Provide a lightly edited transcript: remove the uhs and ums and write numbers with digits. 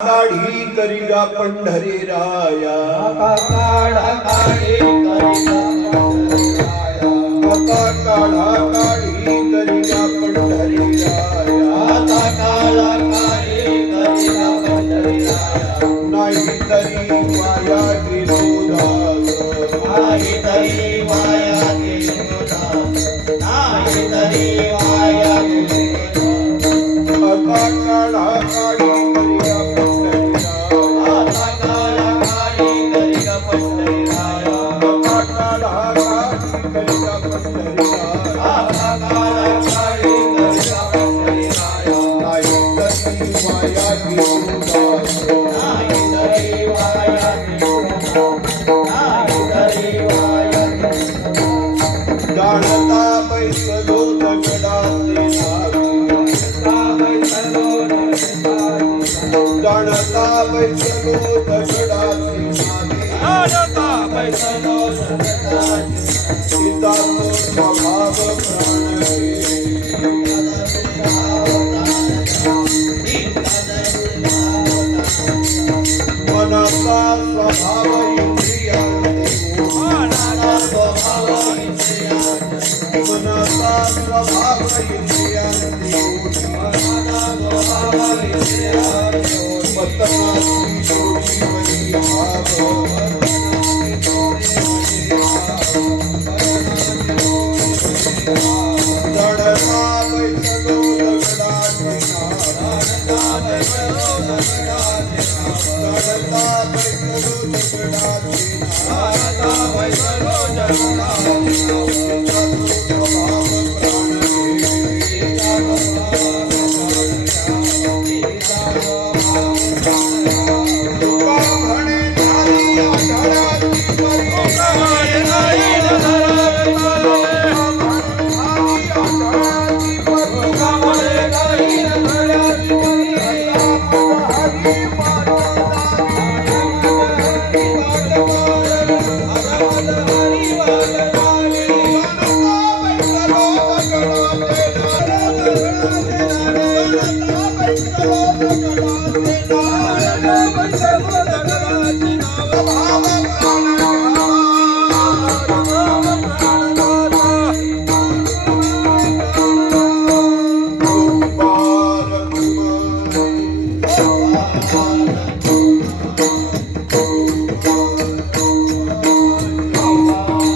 काढी करिगा पंढरी राया काढा काढी करिगा पंढरी राया काढा काढी करिगा पंढरी राया नाही तरी माया गेलो दास नाही तरी माया गेलो दास नाही तरी माया गेलो दास काढा काढी जाणता बैसलो दगडाचे जाणता बैसलो सीता तो स्वभाव मनाचा स्वभाव मनाचा स्वभाव